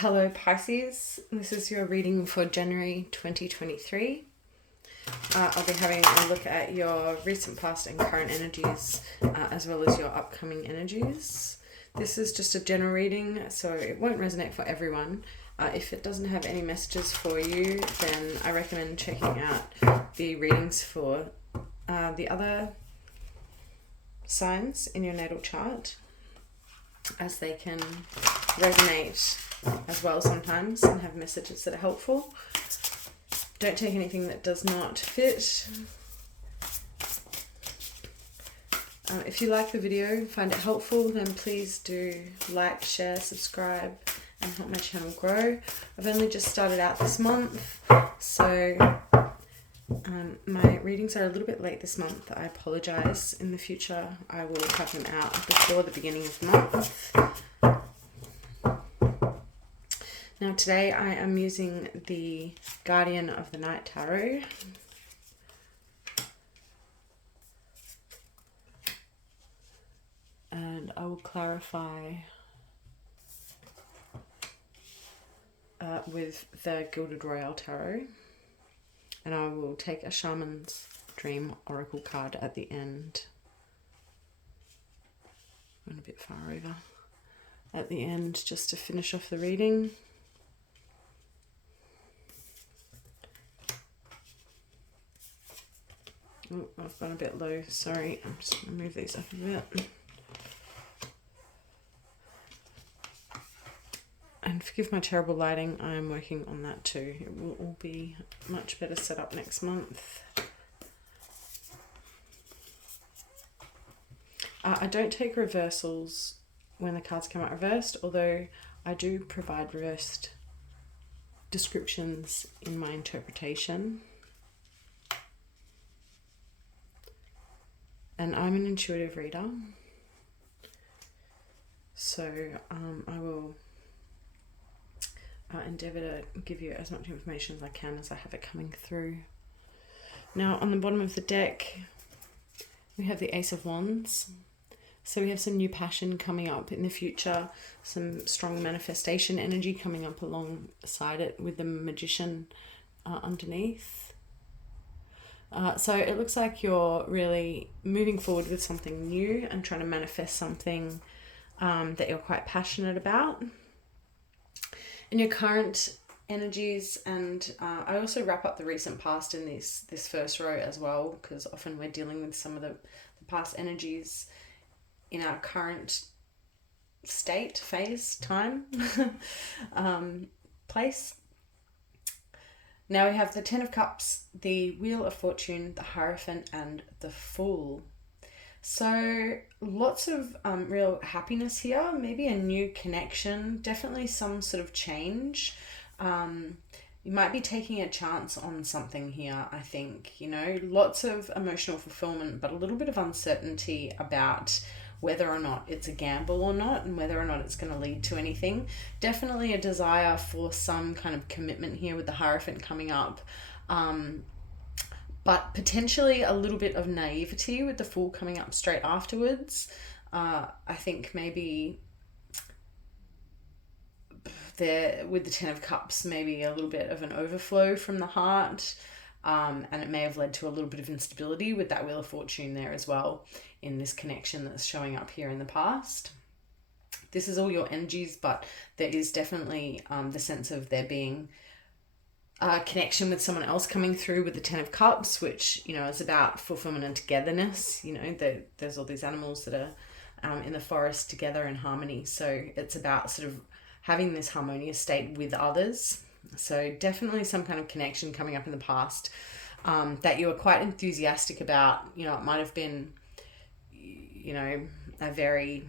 Hello Pisces, this is your reading for January 2023. I'll be having a look at your recent, past and current energies as well as your upcoming energies. This is just a general reading, so it won't resonate for everyone. If it doesn't have any messages for you, then I recommend checking out the readings for the other signs in your natal chart, as they can resonate as well sometimes and have messages that are helpful. Don't take anything that does not fit. If you like the video, find it helpful, then please do like, share, subscribe and help my channel grow. I've only just started out this month, so my readings are a little bit late this month. I apologize. In the future I will have them out before the beginning of the month. Now today I am using the Guardian of the Night Tarot. And I will clarify with the Gilded Royale Tarot. And I will take a Shaman's Dream Oracle card at the end. Went a bit far over. At the end, just to finish off the reading. Oh, I've gone a bit low, sorry. I'm just going to move these up a bit. And forgive my terrible lighting, I am working on that too. It will all be much better set up next month. I don't take reversals when the cards come out reversed, although I do provide reversed descriptions in my interpretation. And I'm an intuitive reader, so I will endeavour to give you as much information as I can as I have it coming through. Now on the bottom of the deck we have the Ace of Wands. So we have some new passion coming up in the future, some strong manifestation energy coming up alongside it with the Magician underneath. So it looks like you're really moving forward with something new and trying to manifest something that you're quite passionate about. In your current energies, and I also wrap up the recent past in this first row as well, because often we're dealing with some of the past energies in our current state, phase, time, place. Now we have the Ten of Cups, the Wheel of Fortune, the Hierophant and the Fool. So lots of real happiness here, maybe a new connection, definitely some sort of change. You might be taking a chance on something here, I think, lots of emotional fulfillment, but a little bit of uncertainty about whether or not it's a gamble or not, and whether or not it's going to lead to anything. Definitely a desire for some kind of commitment here with the Hierophant coming up. But potentially a little bit of naivety with the Fool coming up straight afterwards. I think maybe there with the Ten of Cups, maybe a little bit of an overflow from the heart. And it may have led to a little bit of instability with that Wheel of Fortune there as well, in this connection that's showing up here in the past. This is all your energies, but there is definitely the sense of there being a connection with someone else coming through with the Ten of Cups, which, is about fulfillment and togetherness. There's all these animals that are in the forest together in harmony. So it's about sort of having this harmonious state with others. So definitely some kind of connection coming up in the past that you were quite enthusiastic about. It might have been, a very,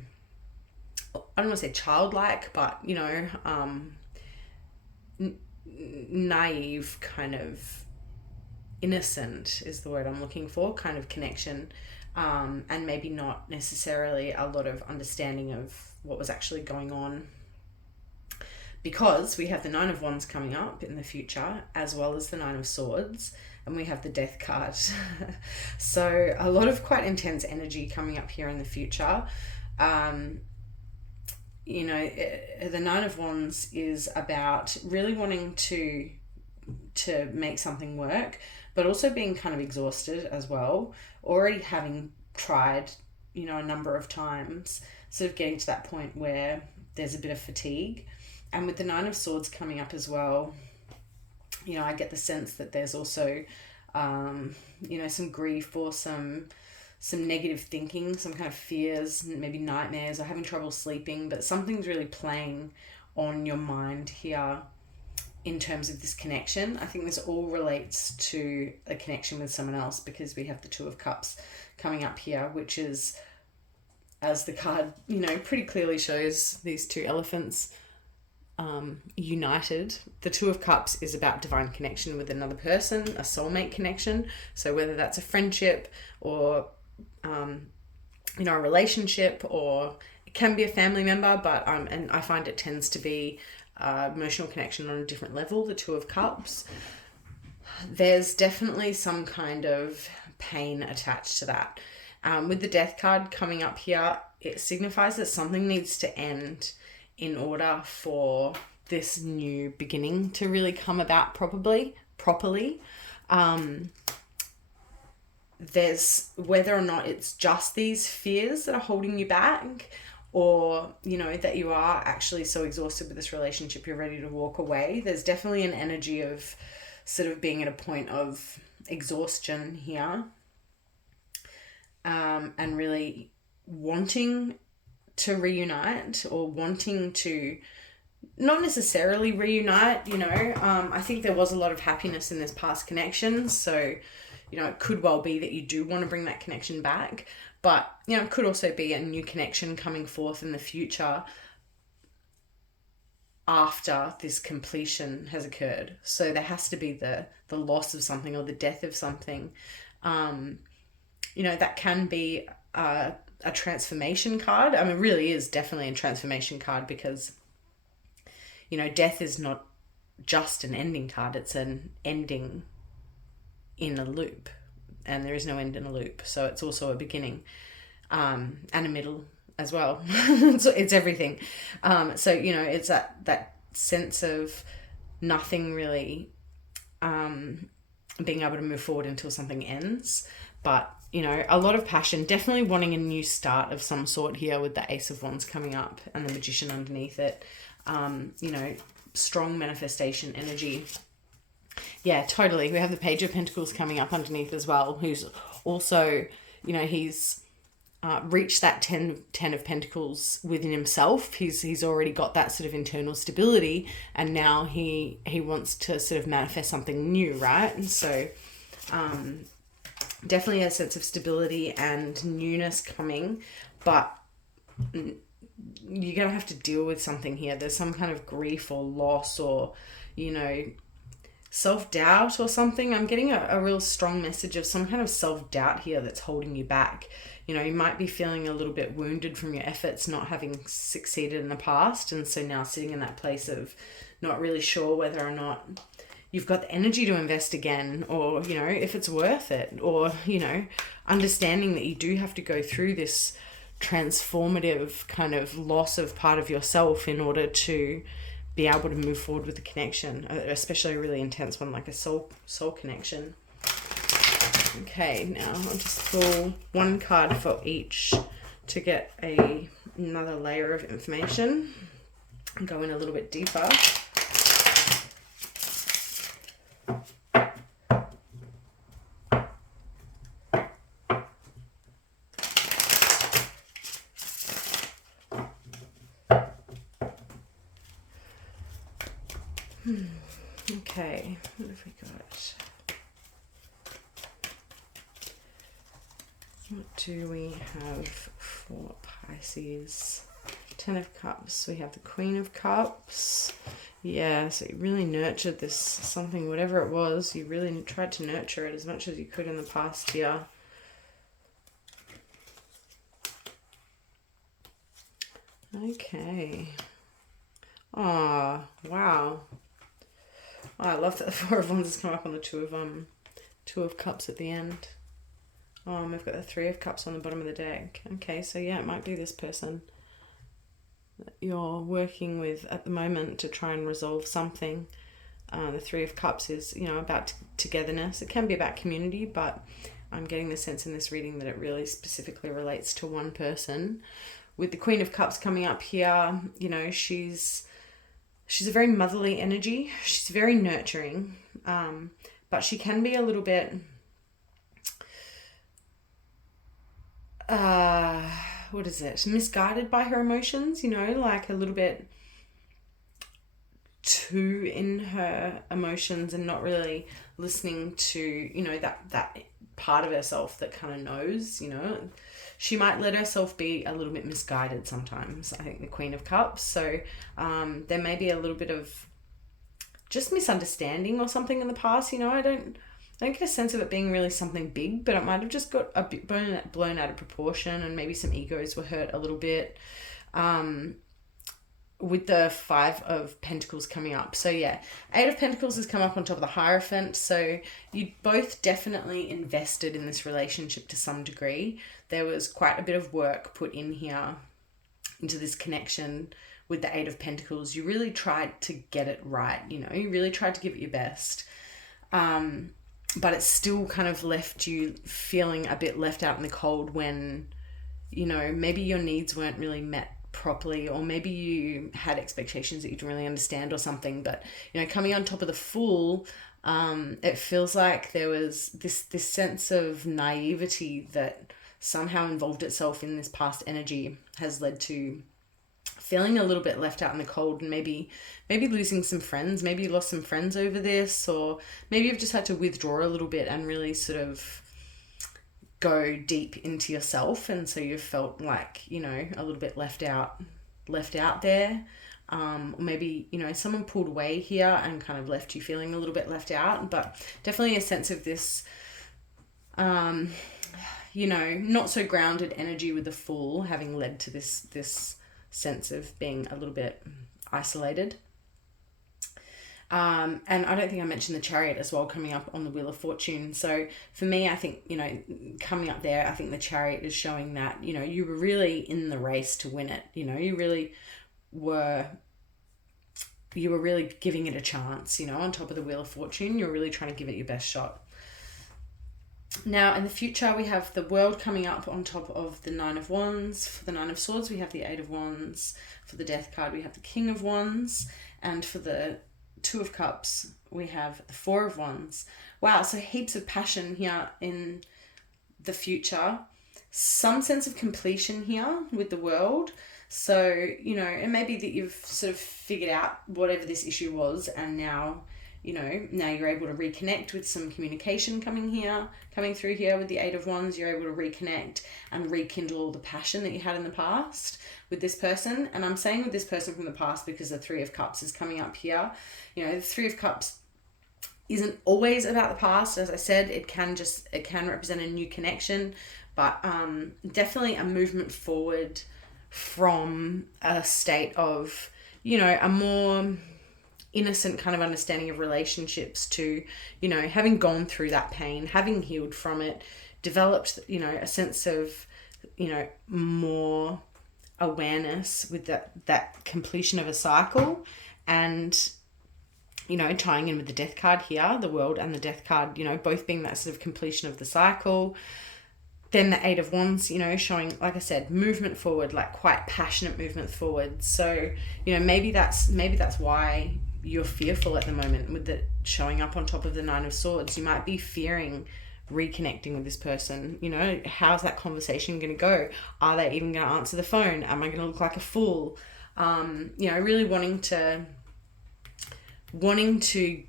I don't want to say childlike, but, naive, kind of innocent is the word I'm looking for, kind of connection. And maybe not necessarily a lot of understanding of what was actually going on, because we have the Nine of Wands coming up in the future, as well as the Nine of Swords, and we have the Death card. So a lot of quite intense energy coming up here in the future. the Nine of Wands is about really wanting to make something work, but also being kind of exhausted as well, already having tried, a number of times, sort of getting to that point where there's a bit of fatigue. And with the Nine of Swords coming up as well, I get the sense that there's also, some grief or some negative thinking, some kind of fears, maybe nightmares, or having trouble sleeping, but something's really playing on your mind here in terms of this connection. I think this all relates to a connection with someone else, because we have the Two of Cups coming up here, which is, as the card, pretty clearly shows, these two elephants united. The Two of Cups is about divine connection with another person, a soulmate connection. So whether that's a friendship or a relationship, or it can be a family member, but and I find it tends to be emotional connection on a different level, the Two of Cups. There's definitely some kind of pain attached to that. With the Death card coming up here, it signifies that something needs to end in order for this new beginning to really come about properly. There's whether or not it's just these fears that are holding you back, or, that you are actually so exhausted with this relationship you're ready to walk away. There's definitely an energy of sort of being at a point of exhaustion here, and really wanting to reunite, or wanting to not necessarily reunite. I think there was a lot of happiness in this past connection, so it could well be that you do want to bring that connection back, but it could also be a new connection coming forth in the future after this completion has occurred. So there has to be the loss of something, or the death of something. That can be a transformation card. I mean, it really is definitely a transformation card, because death is not just an ending card, it's an ending in a loop, and there is no end in a loop. So it's also a beginning, and a middle as well. So it's everything. So it's that sense of nothing really being able to move forward until something ends. But a lot of passion, definitely wanting a new start of some sort here with the Ace of Wands coming up and the Magician underneath it. Strong manifestation energy. Yeah, totally. We have the Page of Pentacles coming up underneath as well, who's also, he's reached that 10 of Pentacles within himself. He's already got that sort of internal stability, and now he wants to sort of manifest something new, right? And so definitely a sense of stability and newness coming, but you're going to have to deal with something here. There's some kind of grief or loss, or, self-doubt or something. I'm getting a real strong message of some kind of self-doubt here that's holding you back. You might be feeling a little bit wounded from your efforts not having succeeded in the past, and so now sitting in that place of not really sure whether or not you've got the energy to invest again, or, if it's worth it, or, understanding that you do have to go through this transformative kind of loss of part of yourself in order to be able to move forward with the connection, especially a really intense one like a soul connection. Okay, now I'll just pull one card for each to get another layer of information and go in a little bit deeper. Okay, what have we got? What do we have for Pisces? 10 of Cups. We have the Queen of Cups. Yeah, so you really nurtured this something, whatever it was. You really tried to nurture it as much as you could in the past year. Okay. Oh, wow. Oh, I love that the Four of Wands has come up on the Two of Cups at the end. And we've got the Three of Cups on the bottom of the deck. Okay, so yeah, it might be this person. you're working with at the moment to try and resolve something. The Three of Cups is, about togetherness. It can be about community, but I'm getting the sense in this reading that it really specifically relates to one person. With the Queen of Cups coming up here, she's a very motherly energy. She's very nurturing, but she can be a little bit, misguided by her emotions, like a little bit too in her emotions and not really listening to, that part of herself that kind of knows, she might let herself be a little bit misguided sometimes, I think, the Queen of Cups. So there may be a little bit of just misunderstanding or something in the past. I don't get a sense of it being really something big, but it might have just got a bit blown out of proportion, and maybe some egos were hurt a little bit. With the Five of Pentacles coming up. So yeah, Eight of Pentacles has come up on top of the Hierophant. So you both definitely invested in this relationship to some degree. There was quite a bit of work put in here into this connection with the Eight of Pentacles. You really tried to get it right. You really tried to give it your best. But it still kind of left you feeling a bit left out in the cold when, maybe your needs weren't really met properly, or maybe you had expectations that you didn't really understand or something. But coming on top of the Fool, it feels like there was this sense of naivety that somehow involved itself in this past energy, has led to feeling a little bit left out in the cold, and maybe losing some friends. Maybe you lost some friends over this, or maybe you've just had to withdraw a little bit and really sort of go deep into yourself, and so you've felt like, a little bit left out there. Or maybe, someone pulled away here and kind of left you feeling a little bit left out. But definitely a sense of this, not so grounded energy with the Fool having led to this sense of being a little bit isolated. And I don't think I mentioned the Chariot as well coming up on the Wheel of Fortune. So for me, I think, coming up there, I think the Chariot is showing that, you were really in the race to win it. You really were really giving it a chance, on top of the Wheel of Fortune. You're really trying to give it your best shot. Now, in the future, we have the World coming up on top of the Nine of Wands. For the Nine of Swords, we have the Eight of Wands. For the Death card, we have the King of Wands. And for the Two of Cups, we have the Four of Wands. Wow, so heaps of passion here in the future. Some sense of completion here with the World. So, it may be that you've sort of figured out whatever this issue was, and now, now you're able to reconnect with some communication coming through here with the Eight of Wands. You're able to reconnect and rekindle all the passion that you had in the past with this person. And I'm saying with this person from the past because the Three of Cups is coming up here. The Three of Cups isn't always about the past. As I said, it can represent a new connection, but definitely a movement forward from a state of, a more innocent kind of understanding of relationships to, having gone through that pain, having healed from it, developed, a sense of, more awareness with that completion of a cycle. And, tying in with the Death card here, the World and the Death card, both being that sort of completion of the cycle. Then the Eight of Wands, showing, like I said, movement forward, like quite passionate movement forward. So, maybe that's why you're fearful at the moment with it showing up on top of the Nine of Swords. You might be fearing reconnecting with this person. How's that conversation going to go? Are they even going to answer the phone? Am I going to look like a fool? Really wanting to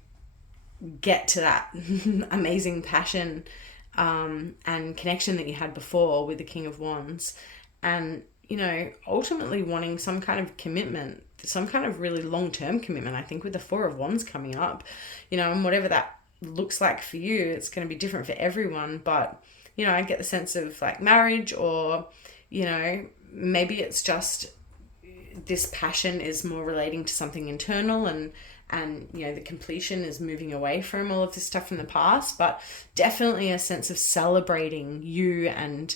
get to that amazing passion and connection that you had before with the King of Wands, and ultimately wanting some kind of commitment, some kind of really long-term commitment. I think with the Four of Wands coming up, and whatever that looks like for you, it's going to be different for everyone. But I get the sense of like marriage, or maybe it's just this passion is more relating to something internal, and the completion is moving away from all of this stuff from the past. But definitely a sense of celebrating you and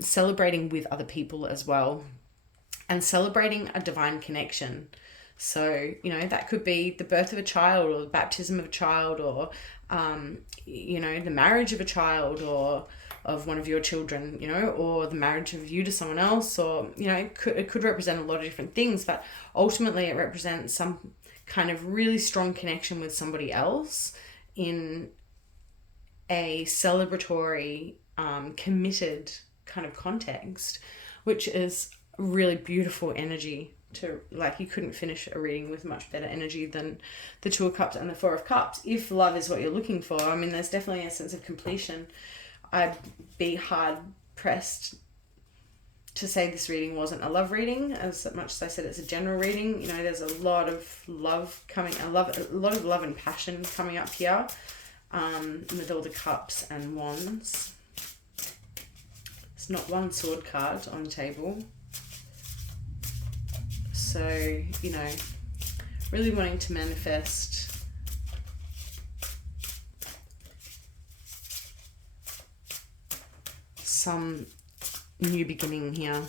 celebrating with other people as well. and celebrating a divine connection. So, you know, that could be the birth of a child or the baptism of a child or, you know, the marriage of a child or of one of your children, you know, or the marriage of you to someone else, or, you know, it could represent a lot of different things, but ultimately it represents some kind of really strong connection with somebody else in a celebratory, committed kind of context, which is really beautiful energy to, like, you couldn't finish a reading with much better energy than the Two of Cups and the Four of Cups. If love is what you're looking for, I mean, there's definitely a sense of completion. I'd be hard pressed to say this reading wasn't a love reading, as much as I said it's a general reading. You know, there's a lot of love coming, a lot of love and passion coming up here, with all the cups and wands. It's not one sword card on the table. So, you know, really wanting to manifest some new beginning here.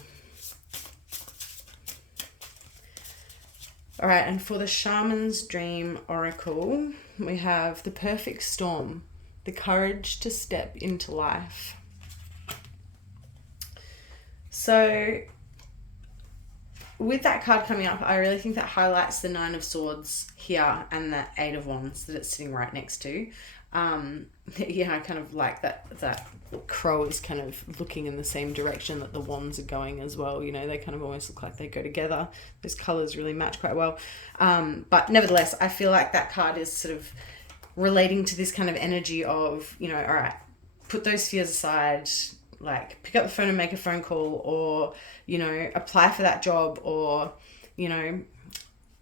All right, and for the Shaman's Dream Oracle, we have the perfect storm, the courage to step into life. So with that card coming up, I really think that highlights the Nine of Swords here and the Eight of Wands that it's sitting right next to. Yeah, I kind of like that crow is kind of looking in the same direction that the wands are going as well. You know, they kind of almost look like they go together. Those colours really match quite well. But nevertheless, I feel like that card is sort of relating to this kind of energy of, you know, all right, put those fears aside, like pick up the phone and make a phone call, or, you know, apply for that job, or, you know,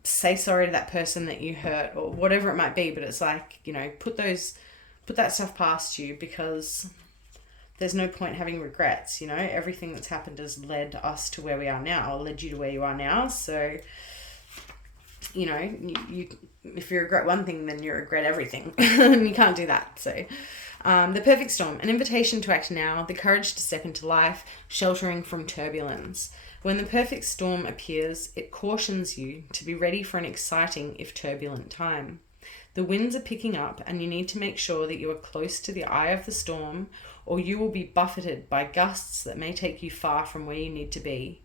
say sorry to that person that you hurt, or whatever it might be. But it's like, you know, put that stuff past you, because there's no point having regrets. You know, everything that's happened has led us to where we are now, or led you to where you are now. So, you know, you if you regret one thing, then you regret everything. And you can't do that. So the perfect storm, an invitation to act now, the courage to step into life, sheltering from turbulence. When the perfect storm appears, it cautions you to be ready for an exciting, if turbulent, time. The winds are picking up, and you need to make sure that you are close to the eye of the storm, or you will be buffeted by gusts that may take you far from where you need to be.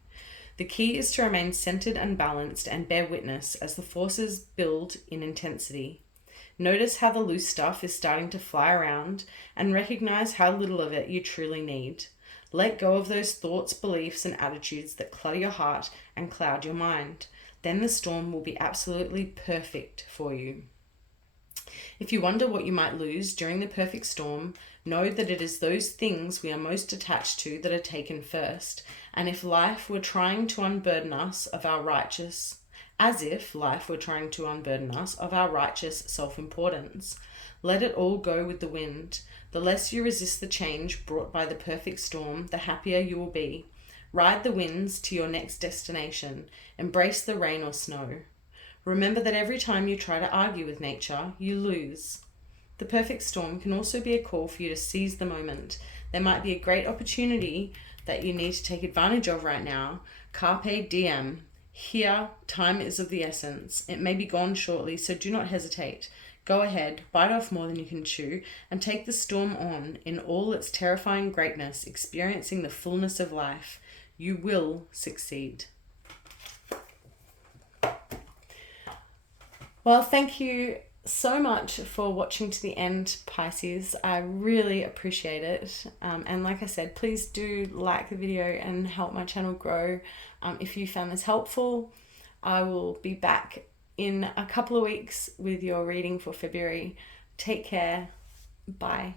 The key is to remain centered and balanced and bear witness as the forces build in intensity. Notice how the loose stuff is starting to fly around, and recognize how little of it you truly need. Let go of those thoughts, beliefs, and attitudes that clutter your heart and cloud your mind. Then the storm will be absolutely perfect for you. If you wonder what you might lose during the perfect storm, know that it is those things we are most attached to that are taken first. And if life were trying to unburden us of our righteous self-importance, let it all go with the wind. The less you resist the change brought by the perfect storm, the happier you will be. Ride the winds to your next destination. Embrace the rain or snow. Remember that every time you try to argue with nature, you lose. The perfect storm can also be a call for you to seize the moment. There might be a great opportunity that you need to take advantage of right now. Carpe diem. Here, time is of the essence. It may be gone shortly, so do not hesitate. Go ahead, bite off more than you can chew, and take the storm on in all its terrifying greatness, experiencing the fullness of life. You will succeed. Well, thank you so much for watching to the end, Pisces. I really appreciate it. And like I said, please do like the video and help my channel grow. If you found this helpful, I will be back in a couple of weeks with your reading for February. Take care. Bye.